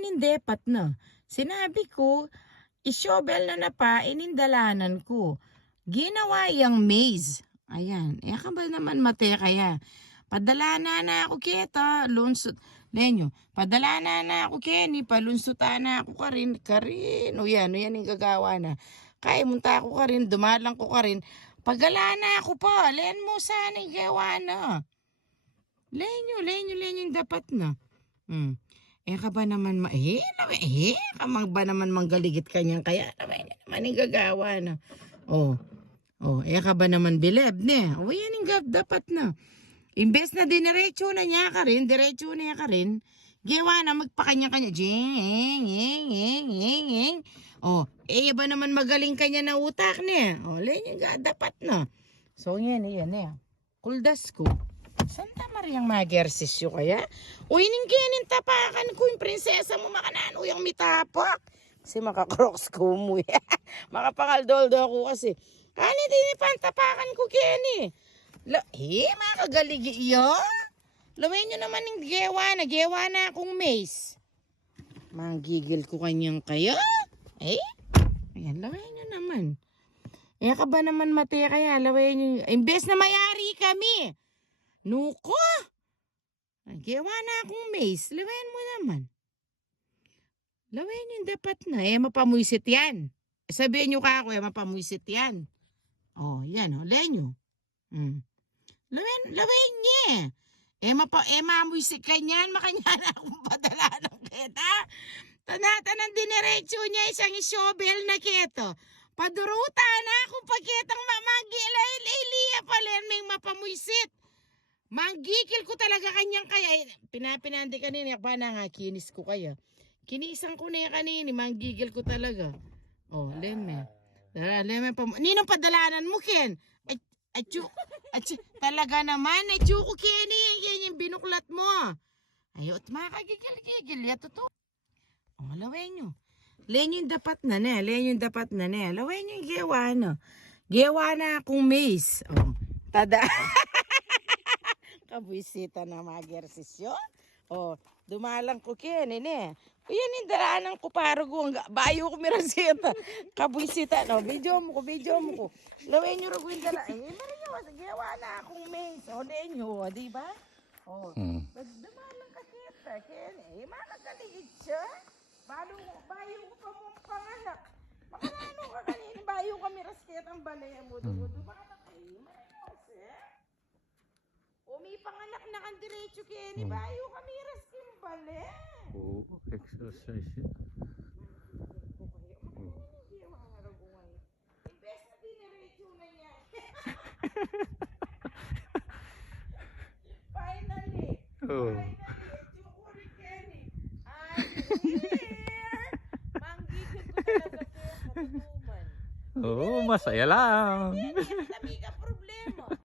nindepat na. Sinabi ko, i-shovel na pa, inindalanan ko. Ginawa yung maze. Ayan. Ka ba naman mate kaya? Padala na ako kita. Lunsot. Lenyo, padala na ako Kenny. Palunsutan na ako karin. O yan yung gagawa na. Kaya munta ako karin. Dumalang ko karin. Pagala na ako pa. Len mo sana yung gawa na. Lenyo yung dapat na. Ka ba naman ka ba naman manggaligit kanyang kaya naman yung gagawa na. Ka ba naman bileb ne? Yan yung dapat na. Imbes na diretso na niya ka rin, gawa na magpakanya-kanya. Ba naman magaling kanya na utak niya. Yan yung dapat na. So yan. Kuldas ko. Santa Mariang mag-ersisyo kaya? Ningginin tapakan ko yung prinsesa mo makanano yung mitapak. Kasi makakroks ko mo. Makapangaldoldo ako kasi. Kani dinipan tapakan ko Kenny. Makagaligi iyo. Lawin nyo naman yung gewa na akong maze. Manggigil ko kanyang kaya. Ayan, lawin nyo naman. Ka ba naman mate kaya? Lawin nyo. Imbes na mayari kami. Nuko! Gawa na akong maze. Lawin mo naman. Lawin yung dapat na. Mapamuisit yan. Sabihin nyo ka ako, mapamuisit yan. Yan lawin nyo. Lawin niya. Mamuisit ka niyan. Makanya na akong padala ng kita. Tanatan diniretso niya isang shovel na keto. Paduruta na akong pagkitang mamagilay-iliya pala may mapamuisit. Manggigil ko talaga kanyang kaya. Pinapinandi kanina. Ba na nga, kinis ko kaya. Kinisan ko na yan kanina. Manggigil ko talaga. Leme. Ninong padalanan mo, Ken? Talaga naman. Chuko, Kenny. Yan yung binuklat mo. Ayot, makakagigil-gigil. Totoo. Lawin nyo. Len yung dapat na. Lawin yung gawa na. Gawa na akong maze. Tada. Kabwisita na mag-ersisyo. Dumalang ko Kenny. Yan yung daraanan ko para ko. Bayo ko mirasita. Kabwisita. Video mo ko. Lawin nyo rin yung dala. Gawa na akong maze. Lawin nyo. Diba? Dumalang ka kita Kenny. Makagaligid siya. Bayo ko pa mong panganak. Makarano ka kanina. Bayo ka mirasita ang balay mo. Baka na kayo. May panganak na kang diretso Kenny. Bayo ka miras yung balay. Exercise yan. Imbes na diniretso na niya. Finally. Chukuri Kenny. Manggigil ko talaga Kenny. Masaya lang. Kenny, tabi ka